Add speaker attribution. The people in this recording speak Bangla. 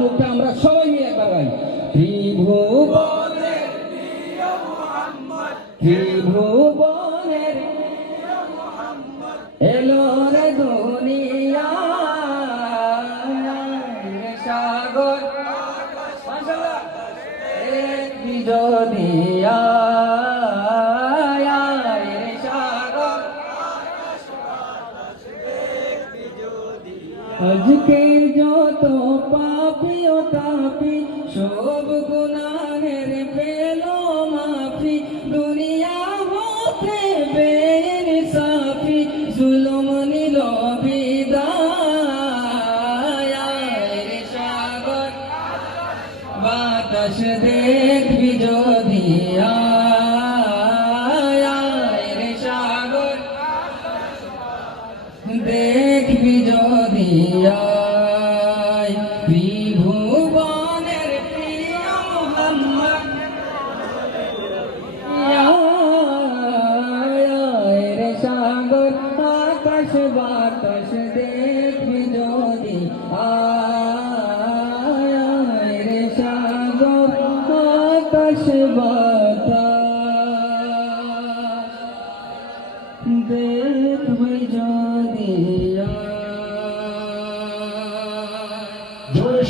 Speaker 1: মুখটা আমরা সবাই মিলে একবার গাই ত্রিভুবনের ত্রিভুবনের এলো রে দুনিয়া। সাগর। মাশাআল্লাহ আজকের যত পাপি ও তাপি, সব গুনাহের পেল মাফি। দুনিয়া হতে বের সাফি, জুলুম নিল বিদায় আয় রে সাগর। বাতাস দেখবি যদি আয় আয় রে সাগর। দেখবি প্রিয়ায় বিভুবনের প্রিয় মোহাম্মদ। রে সাগর, আকাশ বাতাস দেখবি যদি। আয় রে সাগর, আকাশ বাতাস। দেখ জোরে